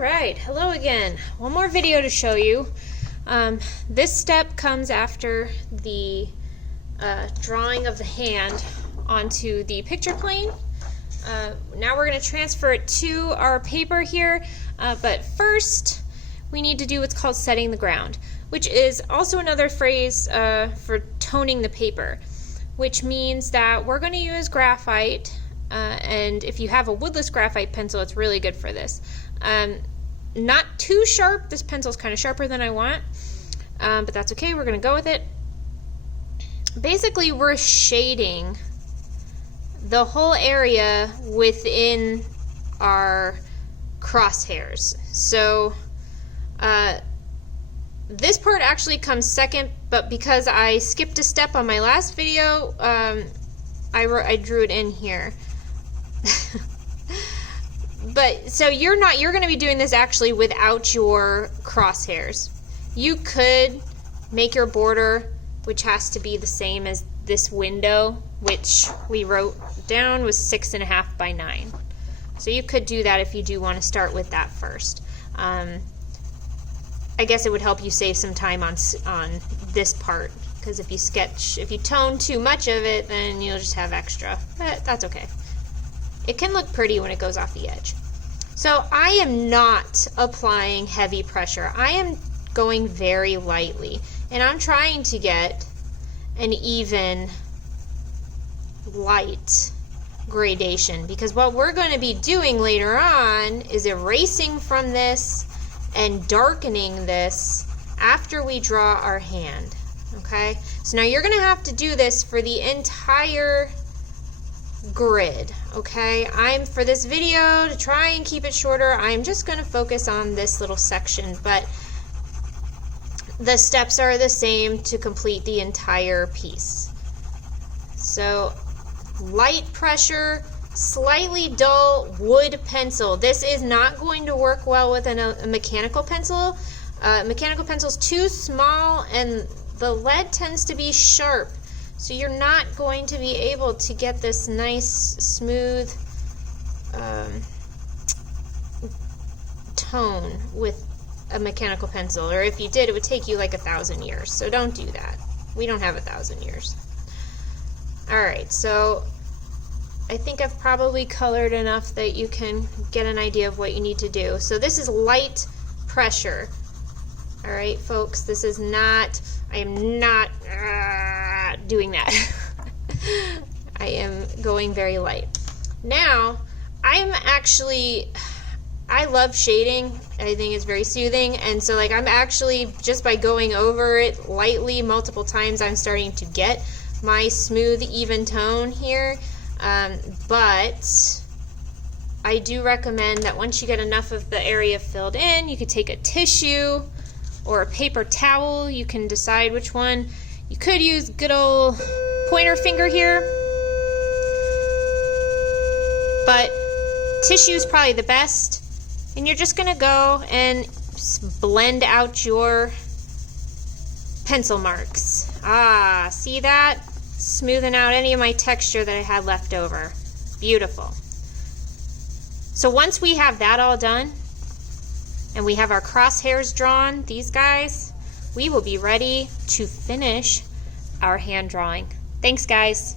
Alright, hello again. One more video to show you. This step comes after the drawing of the hand onto the picture plane. Now we're going to transfer it to our paper here, but first we need to do what's called setting the ground, which is also another phrase for toning the paper, which means that we're going to use graphite, and if you have a woodless graphite pencil, it's really good for this. Not too sharp. This pencil's kind of sharper than I want, but that's okay. We're going to go with it. Basically, we're shading the whole area within our crosshairs. So this part actually comes second, but because I skipped a step on my last video, I drew it in here. But so you're going to be doing this actually without your crosshairs. You could make your border, which has to be the same as this window, which we wrote down was 6.5 by 9. So you could do that if you do want to start with that first. I guess it would help you save some time on this part, because if you tone too much of it, then you'll just have extra. But that's okay. It can look pretty when it goes off the edge. So I am not applying heavy pressure. I am going very lightly, and I'm trying to get an even light gradation, because what we're going to be doing later on is erasing from this and darkening this after we draw our hand. Okay, so now you're going to have to do this for the entire grid. Okay, for this video, to try and keep it shorter, I'm just going to focus on this little section, but the steps are the same to complete the entire piece. So light pressure, slightly dull wood pencil. This is not going to work well with a mechanical pencil. Mechanical pencil's too small and the lead tends to be sharp. So you're not going to be able to get this nice, smooth tone with a mechanical pencil. Or if you did, it would take you like 1,000 years. So don't do that. We don't have 1,000 years. Alright, so I think I've probably colored enough that you can get an idea of what you need to do. So this is light pressure. Alright, folks, this is not, I am not doing that. I am going very light. Now, I love shading. I think it's very soothing, and so I'm actually, just by going over it lightly multiple times, I'm starting to get my smooth, even tone here. But I do recommend that once you get enough of the area filled in, you could take a tissue or a paper towel. You can decide which one. You could use good old pointer finger here, but tissue is probably the best. And you're just going to go and blend out your pencil marks. Ah, see that? Smoothing out any of my texture that I had left over. Beautiful. So once we have that all done, and we have our crosshairs drawn, these guys, we will be ready to finish our hand drawing. Thanks, guys.